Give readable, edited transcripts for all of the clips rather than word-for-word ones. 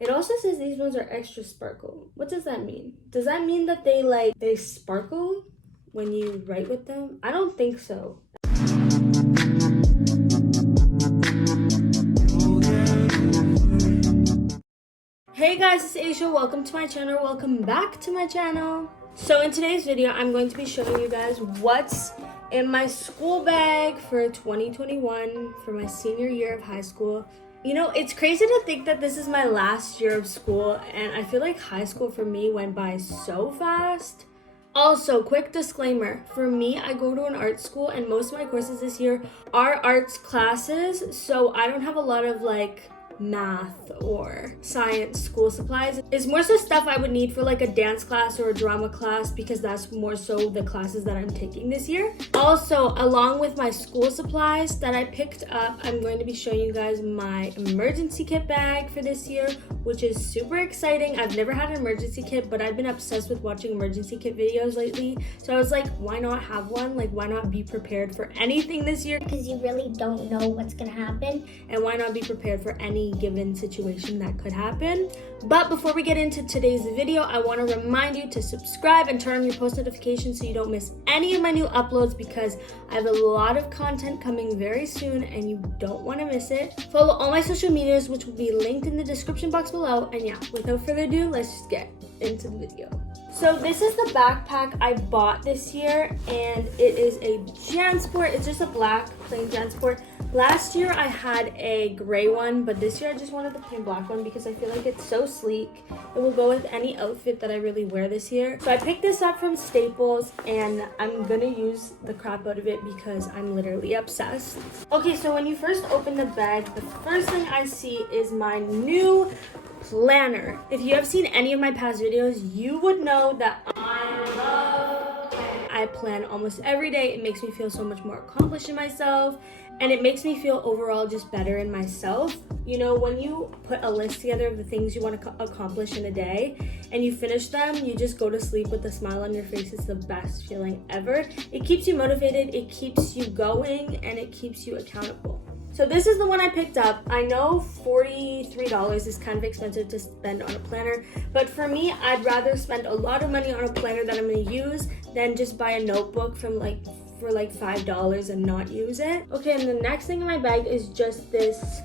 It also says these ones are extra sparkle. What does that mean? Does that mean that they sparkle when you write with them? I don't think so. Hey guys, it's Ashya. Welcome to my channel. Welcome back to my channel. So in today's video, I'm going to be showing you guys what's in my school bag for 2021 for my senior year of high school. You know, it's crazy to think that this is my last year of school, and I feel like high school for me went by so fast. Also, quick disclaimer, for me, I go to an art school and most of my courses this year are arts classes, so I don't have a lot of math or science school supplies. It's more so stuff I would need for a dance class or a drama class, because that's more so the classes that I'm taking this year. Also, along with my school supplies that I picked up, I'm going to be showing you guys my emergency kit bag for this year, which is super exciting. I've never had an emergency kit, but I've been obsessed with watching emergency kit videos lately. So I was like, why not have one? Why not be prepared for anything this year? Because you really don't know what's gonna happen. And why not be prepared for any given situation that could happen? But before we get into today's video, I want to remind you to subscribe and turn on your post notifications so you don't miss any of my new uploads, because I have a lot of content coming very soon and you don't want to miss it. Follow all my social medias, which will be linked in the description box below. And yeah, without further ado, let's just get into the video. So this is the backpack I bought this year, and it is a JanSport. It's just a black plain JanSport. Last year I had a gray one, but this year I just wanted the plain black one because I feel like it's so sleek. It will go with any outfit that I really wear this year. So I picked this up from Staples, and I'm gonna use the crap out of it because I'm literally obsessed. Okay, so when you first open the bag, the first thing I see is my new planner. If you have seen any of my past videos, you would know that I plan almost every day. It makes me feel so much more accomplished in myself, and it makes me feel overall just better in myself. You know, when you put a list together of the things you want to accomplish in a day and you finish them, you just go to sleep with a smile on your face. It's the best feeling ever. It keeps you motivated, it keeps you going, and it keeps you accountable. So this is the one I picked up. I know $43 is kind of expensive to spend on a planner, but for me, I'd rather spend a lot of money on a planner that I'm going to use than just buy a notebook for $5 and not use it. Okay, and the next thing in my bag is just this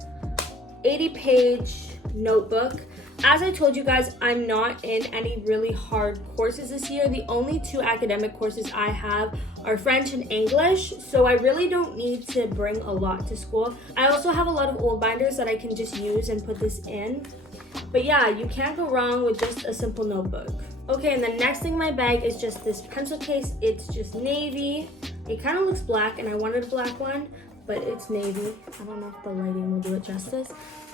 80-page notebook. As I told you guys, I'm not in any really hard courses this year. The only two academic courses I have are French and English, so I really don't need to bring a lot to school. I also have a lot of old binders that I can just use and put this in. But yeah, you can't go wrong with just a simple notebook. Okay, and the next thing in my bag is just this pencil case. It's just navy. It kind of looks black, and I wanted a black one, but it's navy. I don't know if the lighting will do it justice.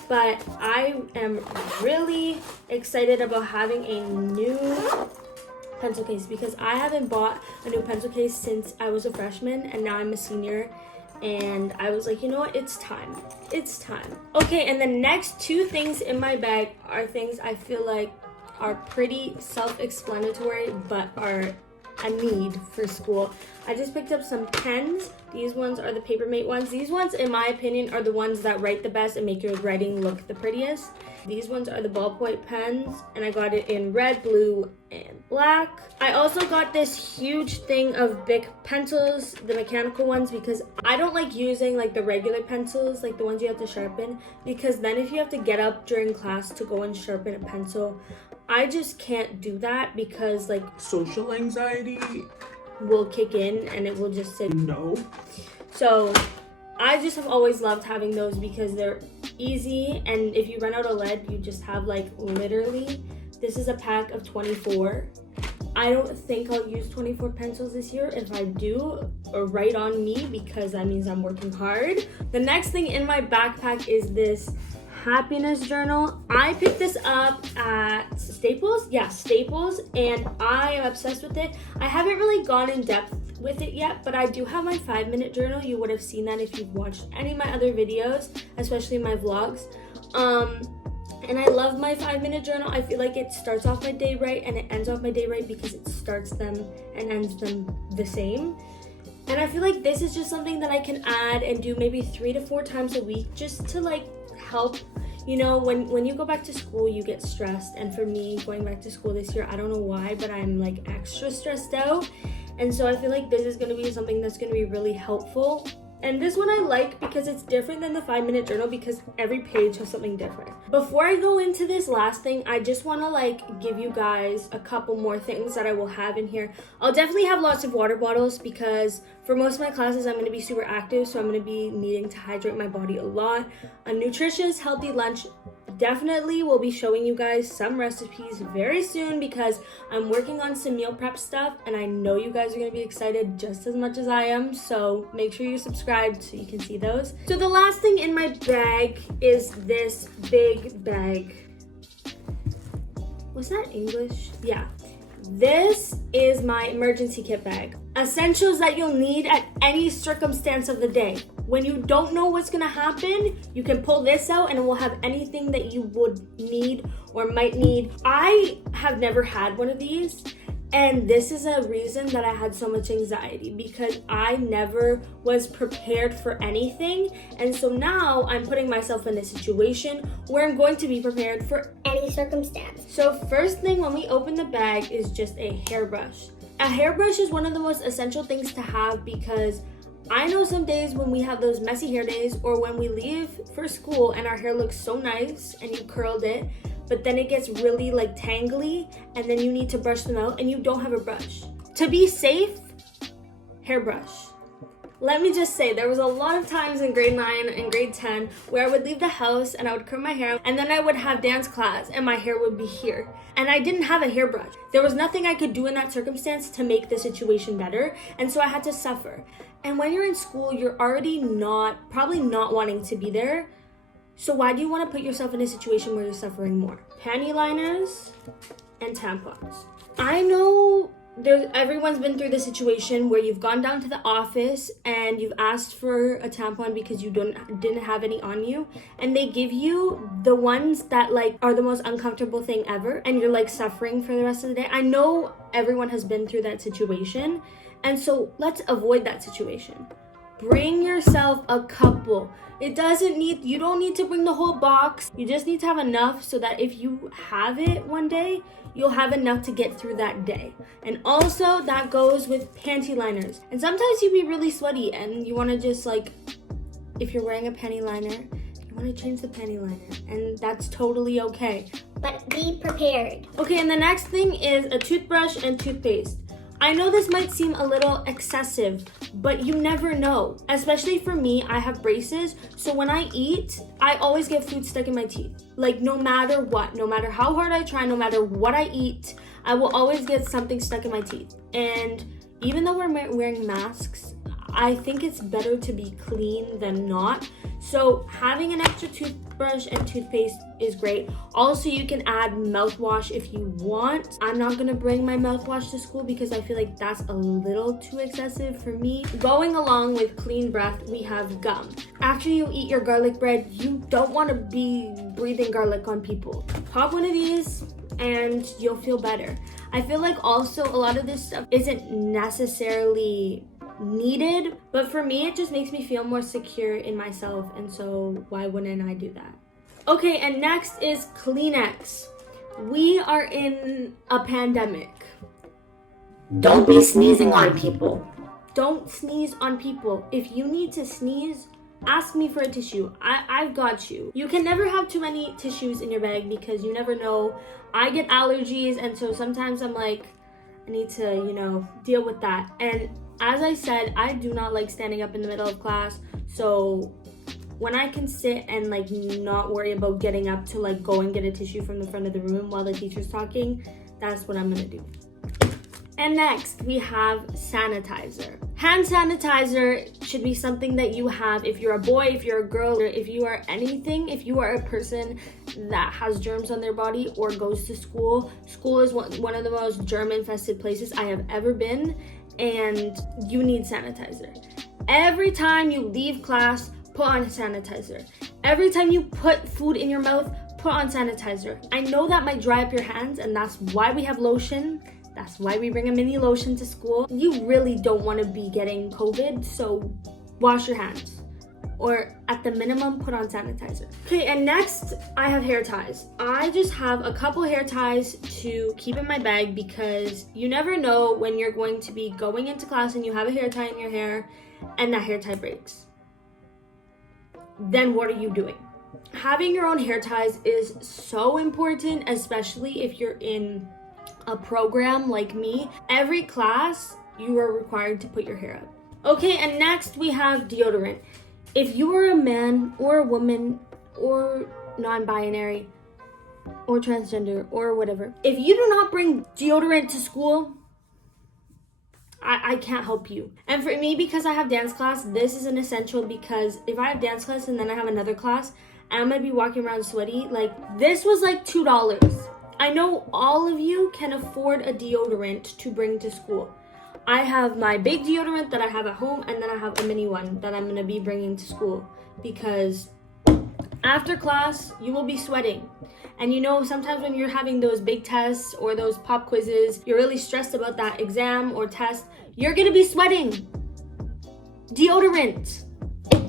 But I am really excited about having a new pencil case because I haven't bought a new pencil case since I was a freshman, and now I'm a senior. And I was like, you know what? It's time. It's time. Okay, and the next two things in my bag are things I feel like are pretty self-explanatory but are a need for school. I just picked up some pens. These ones are the Papermate ones. These ones, in my opinion, are the ones that write the best and make your writing look the prettiest. These ones are the Ballpoint Pens, and I got it in red, blue, and black. I also got this huge thing of Bic pencils, the mechanical ones, because I don't like using the regular pencils, the ones you have to sharpen, because then if you have to get up during class to go and sharpen a pencil, I just can't do that because social anxiety will kick in and it will just say no. So I just have always loved having those because they're easy, and if you run out of lead, you just have literally, this is a pack of 24. I don't think I'll use 24 pencils this year. If I do, or right on me, because that means I'm working hard. The next thing in my backpack is this happiness journal. I picked this up at Staples. Yeah, Staples, and I am obsessed with it. I haven't really gone in depth with it yet, but I do have my 5-minute journal. You would have seen that if you've watched any of my other videos, especially my vlogs. And I love my 5-minute journal. I feel like it starts off my day right and it ends off my day right because it starts them and ends them the same. And I feel like this is just something that I can add and do maybe 3 to 4 times a week just to help You know, when you go back to school, you get stressed. And for me, going back to school this year, I don't know why, but I'm like extra stressed out. And so I feel like this is going to be something that's going to be really helpful. And this one I like because it's different than the 5-minute journal because every page has something different. Before I go into this last thing, I just want to like give you guys a couple more things that I will have in here. I'll definitely have lots of water bottles because for most of my classes, I'm going to be super active. So I'm going to be needing to hydrate my body a lot. A nutritious, healthy lunch. Definitely will be showing you guys some recipes very soon because I'm working on some meal prep stuff and I know you guys are going to be excited just as much as I am, so make sure you're subscribed so you can see those. So the last thing in my bag is this big bag. Was that English? Yeah. This is my emergency kit bag. Essentials that you'll need at any circumstance of the day. When you don't know what's gonna happen, you can pull this out and it will have anything that you would need or might need. I have never had one of these, and this is a reason that I had so much anxiety because I never was prepared for anything. And so now I'm putting myself in a situation where I'm going to be prepared for Any circumstance. So first thing when we open the bag is just a hairbrush. A hairbrush is one of the most essential things to have because I know some days when we have those messy hair days or when we leave for school and our hair looks so nice and you curled it, but then it gets really like tangly and then you need to brush them out and you don't have a brush. To be safe, hairbrush. Let me just say, there was a lot of times in grade 9 and grade 10 where I would leave the house and I would curl my hair and then I would have dance class and my hair would be here. And I didn't have a hairbrush. There was nothing I could do in that circumstance to make the situation better. And so I had to suffer. And when you're in school, you're already probably not wanting to be there. So why do you want to put yourself in a situation where you're suffering more? Panty liners and tampons. I know everyone's been through the situation where you've gone down to the office and you've asked for a tampon because you didn't have any on you, and they give you the ones that like are the most uncomfortable thing ever, and you're like suffering for the rest of the day. I know everyone has been through that situation, and so let's avoid that situation. Bring yourself a couple. You don't need to bring the whole box. You just need to have enough so that if you have it one day, you'll have enough to get through that day. And also that goes with panty liners. And sometimes you be really sweaty and you want to just like, if you're wearing a panty liner, you want to change the panty liner, and that's totally okay. But be prepared. Okay, and the next thing is a toothbrush and toothpaste. I know this might seem a little excessive, but you never know. Especially for me, I have braces, so when I eat, I always get food stuck in my teeth. Like no matter what, no matter how hard I try, no matter what I eat, I will always get something stuck in my teeth. And even though we're wearing masks, I think it's better to be clean than not. So having an extra toothbrush and toothpaste is great. Also, you can add mouthwash if you want. I'm not gonna bring my mouthwash to school because I feel like that's a little too excessive for me. Going along with clean breath, we have gum. After you eat your garlic bread, you don't wanna be breathing garlic on people. Pop one of these and you'll feel better. I feel like also a lot of this stuff isn't necessarily needed, but for me it just makes me feel more secure in myself, and so why wouldn't I do that? Okay, and next is Kleenex. We are in a pandemic. Don't be sneezing on people. Don't sneeze on people. If you need to sneeze, ask me for a tissue. I've got you. You can never have too many tissues in your bag because you never know. I get allergies, and so sometimes I'm like, I need to, deal with that. And as I said, I do not like standing up in the middle of class. So when I can sit and like not worry about getting up to like go and get a tissue from the front of the room while the teacher's talking, that's what I'm gonna do. And next we have sanitizer. Hand sanitizer should be something that you have if you're a boy, if you're a girl, or if you are anything, if you are a person that has germs on their body or goes to school. School is one of the most germ-infested places I have ever been, and you need sanitizer. Every time you leave class, put on sanitizer. Every time you put food in your mouth, put on sanitizer. I know that might dry up your hands, and that's why we have lotion. That's why we bring a mini lotion to school. You really don't want to be getting COVID, so wash your hands. or at the minimum, put on sanitizer. Okay, and next I have hair ties. I just have a couple hair ties to keep in my bag because you never know when you're going to be going into class and you have a hair tie in your hair and that hair tie breaks. Then what are you doing? Having your own hair ties is so important, especially if you're in a program like me. Every class, you are required to put your hair up. Okay, and next we have deodorant. If you are a man or a woman or non-binary or transgender or whatever, if you do not bring deodorant to school, I can't help you. And for me, because I have dance class, this is an essential, because if I have dance class and then I have another class, I'm gonna be walking around sweaty. Like, this was like $2. I know all of you can afford a deodorant to bring to school. I have my big deodorant that I have at home, and then I have a mini one that I'm gonna be bringing to school, because after class, you will be sweating. And you know, sometimes when you're having those big tests or those pop quizzes, you're really stressed about that exam or test, you're gonna be sweating. Deodorant,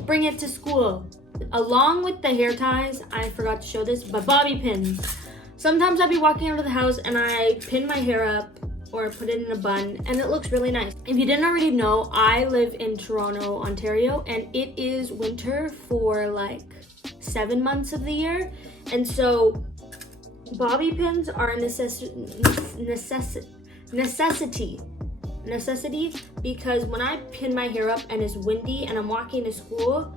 bring it to school. Along with the hair ties, I forgot to show this, but bobby pins. Sometimes I'll be walking out of the house and I pin my hair up or put it in a bun, and it looks really nice. If you didn't already know, I live in Toronto, Ontario, and it is winter for like 7 months of the year. And so bobby pins are a necessity, because when I pin my hair up and it's windy and I'm walking to school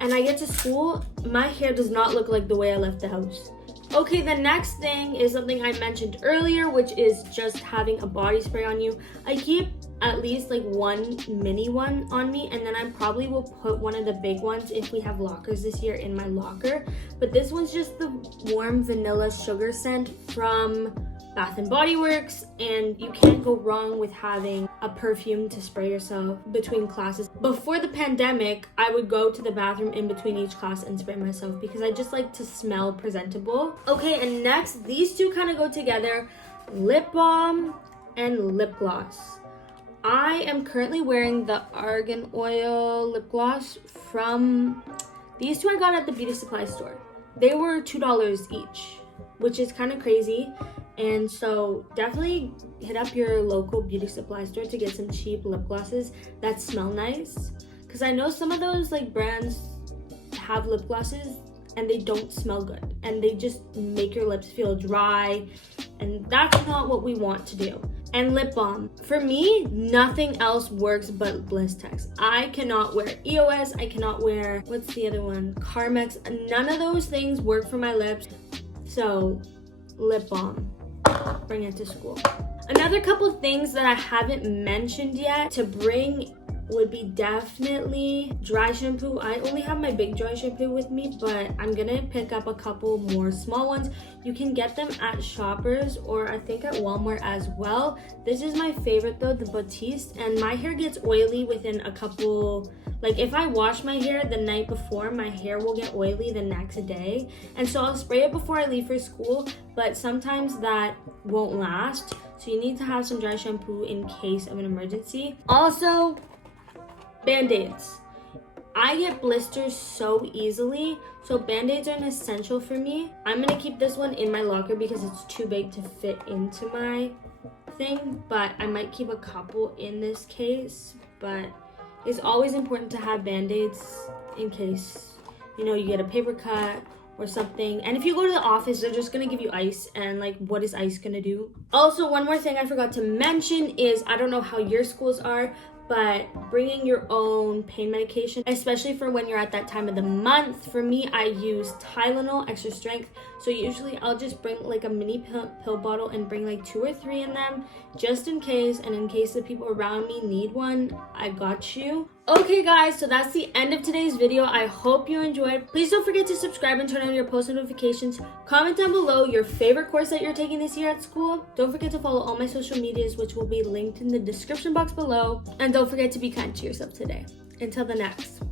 and I get to school, my hair does not look like the way I left the house. Okay, the next thing is something I mentioned earlier, which is just having a body spray on you. I keep at least like one mini one on me, and then I probably will put one of the big ones if we have lockers this year in my locker. But this one's just the warm vanilla sugar scent from Bath & Body Works, and you can't go wrong with having a perfume to spray yourself between classes. Before the pandemic, I would go to the bathroom in between each class and spray myself because I just like to smell presentable. Okay, and next, these two kind of go together, lip balm and lip gloss. I am currently wearing the Argan Oil lip gloss from, these two I got at the beauty supply store. They were $2 each, which is kind of crazy. And so definitely hit up your local beauty supply store to get some cheap lip glosses that smell nice. Because I know some of those like brands have lip glosses and they don't smell good. And they just make your lips feel dry. And that's not what we want to do. And lip balm. For me, nothing else works but Blistex. I cannot wear EOS. I cannot wear, what's the other one? Carmex. None of those things work for my lips. So, lip balm. Bring it to school. Another couple things that I haven't mentioned yet to bring would be definitely dry shampoo. I only have my big dry shampoo with me, but I'm gonna pick up a couple more small ones. You can get them at Shoppers or I think at Walmart as well. This is my favorite though, the Batiste, and my hair gets oily within a couple, like if I wash my hair the night before, my hair will get oily the next day. And so I'll spray it before I leave for school, but sometimes that won't last. So you need to have some dry shampoo in case of an emergency. Also, Band-Aids. I get blisters so easily, so Band-Aids are an essential for me. I'm gonna keep this one in my locker because it's too big to fit into my thing, but I might keep a couple in this case. But it's always important to have Band-Aids in case, you know, you get a paper cut or something. And if you go to the office, they're just gonna give you ice, and like, what is ice gonna do? Also, one more thing I forgot to mention is, I don't know how your schools are, but bringing your own pain medication, especially for when you're at that time of the month. For me, I use Tylenol extra strength. So usually I'll just bring like a mini pill bottle and bring like 2 or 3 in them just in case. And in case the people around me need one, I got you. Okay guys, so that's the end of today's video. I hope you enjoyed. Please don't forget to subscribe and turn on your post notifications. Comment down below your favorite course that you're taking this year at school. Don't forget to follow all my social medias, which will be linked in the description box below. And don't forget to be kind to yourself today. Until the next.